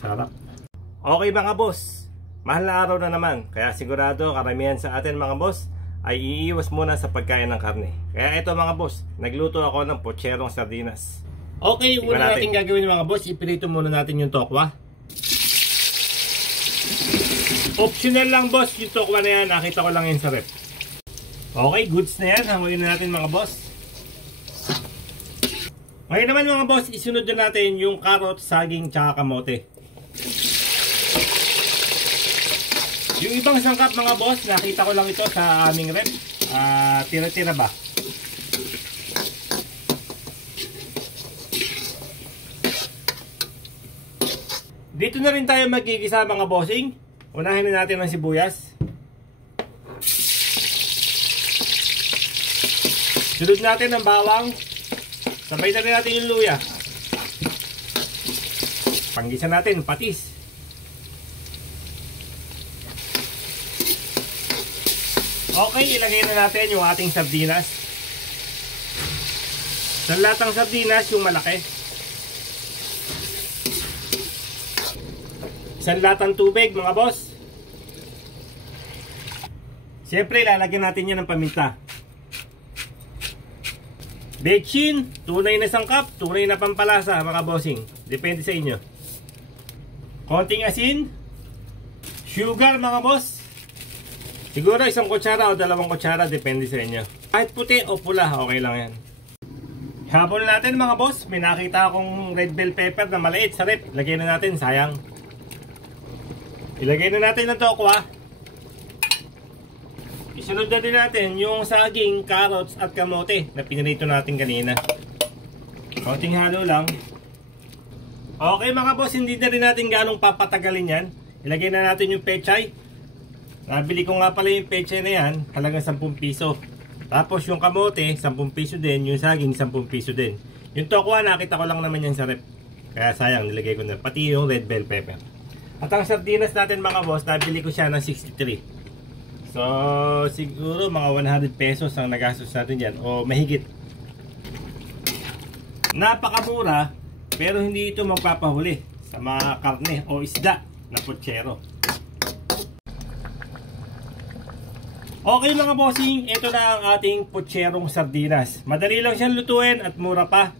Sarap. Okay mga boss, mahal na araw na naman, kaya sigurado karamihan sa atin mga boss ay iiwas muna sa pagkain ng karne. Kaya ito mga boss, nagluto ako ng potsyerong sardinas. Okay, una natin gagawin mga boss, ipirito muna natin yung tokwa. Optional lang boss yung tokwa na yan, nakita ko lang yun sa rep. Okay, goods na yan, hanguin na natin mga boss. Ngayon naman mga boss, isunod na natin yung carrot, saging, tsaka kamote. Yung ibang sangkap mga boss, nakita ko lang ito sa aming rep. Tira-tira ba? Dito na rin tayo magigisa mga bossing. Unahin na natin ang sibuyas. Sunod natin ang bawang. Sabay na rin natin yung luya. Panggisa natin, patis. Okay, ilagay na natin yung ating sardinas. Sa latang sardinas, yung malaki. Isang latang tubig mga boss. Siyempre, lalagyan natin yan ng paminta. Bechin, tunay na sangkap, tunay na pampalasa mga bossing. Depende sa inyo. Konting asin. Sugar mga boss. Siguro isang kutsara o dalawang kutsara, depende sa inyo. Kahit puti o pula, okay lang yan. Habol natin mga boss, may nakita akong red bell pepper na maliit sa rep. Ilagay na natin, sayang. Ilagay na natin ng tokwa. Isunod na din natin yung saging, carrots at kamote na pinirito natin kanina. Konting halo lang. Okay mga boss, hindi na rin natin ganong papatagalin yan. Ilagay na natin yung pechay. Nabili ko nga pala yung pechay na yan, halagang 10 piso. Tapos yung kamote, 10 piso din. Yung saging, 10 piso din. Yung tokwa, nakita ko lang naman yan sa rep. Kaya sayang, nilagay ko na. Pati yung red bell pepper. At ang sardinas natin mga boss, nabili ko siya ng 63. So, siguro mga 100 pesos ang nagastos natin yan. O mahigit. Napakamura, pero hindi ito magpapahuli sa mga karne o isda na potsero. Okay mga bossing, ito na ang ating potsyerong sardinas. Madali lang siyang lutuin at mura pa.